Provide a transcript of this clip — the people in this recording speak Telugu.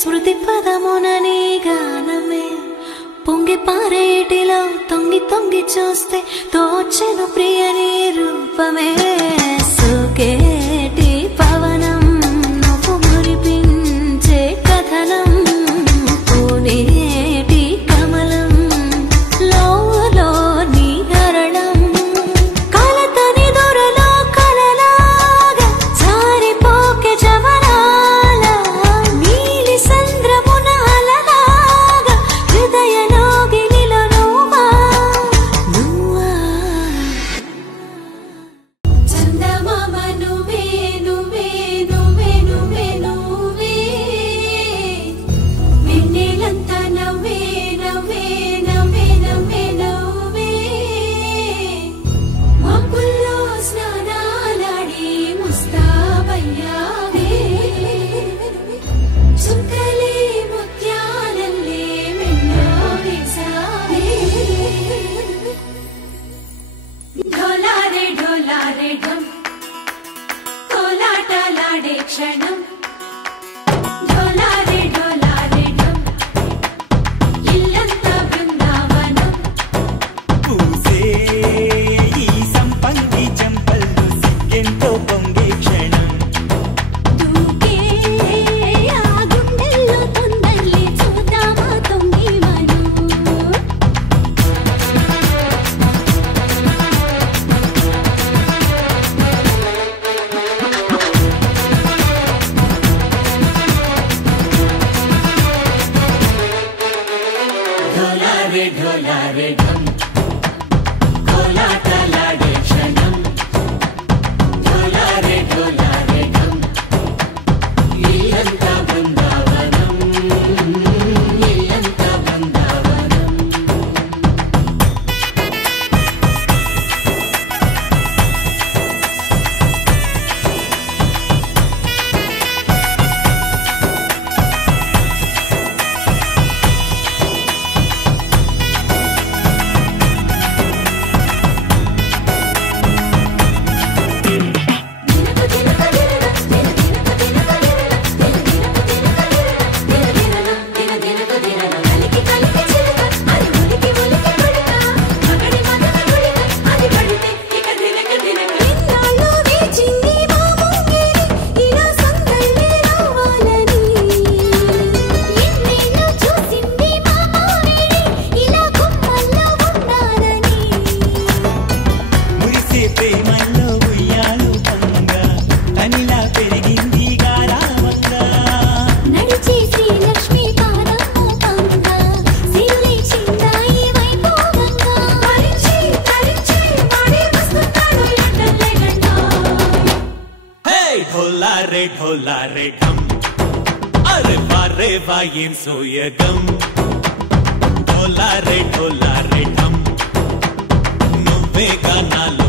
స్మృతి పదమునని గానమే పొంగి పారేటిలో తొంగి తొంగి చూస్తే తోచెను ప్రియని రూపమే సుకేటి పవనం నువ్వు మురిపించే కథనం పూనేటి కమలం లోలో నీ హరణం కలతని దొరలో కలలాగా జారిపోకే జవనాల నీలి సంద్రమున అలలాగా హృదయలోగిలిలో నువ్వా చందమామ నువ్వే నువ్వే నువ్వే నువ్వే నువ్వే వెన్నెలంతా నవ్వే నవ్వే నవ్వే నవ్వే నవ్వే మబ్బుల్లో స్నానాలాడి ముస్తాబయ్యావే చుక్కలే ముత్యాలల్లే వెన్నో వేసావే ఢోలారే ఢోలారే ఢం కోలాటలాడే క్షణం ఢోలారే ఢోలారే ఢం ఇల్లంతా బృందావనం పూసే ఈ సంపంగి చెంపల్లో సిగ్గెంతో పొంగే క్షణం దూకే ఆ గుండెల్లో తొందరలే చూద్దామా తొంగి మనం ఢోలారే ఢోలారే ఢం కోలాటలాడే క్షణం ఢోలారే ఢోలారే ఢం ఇల్లంతా బృందావనం ఇల్లంతా బృందావనం మురిసే ప్రేమల్లో ఉయ్యాలు పంగా తనిలా పెరిగింది గారావంగా నడిచే శ్రీలక్ష్మి పాదము పంగా సిరులే చిందాయి వైభోగంగా తరించి తరించి వాడే వస్తున్నాడు లండన్లే లండన్ హే ఢోలారే ఢోలారే ఢం అరే వారే వాయేం సోయగం ఢోలారే ఢోలారే ఢం నువ్వే గానాలో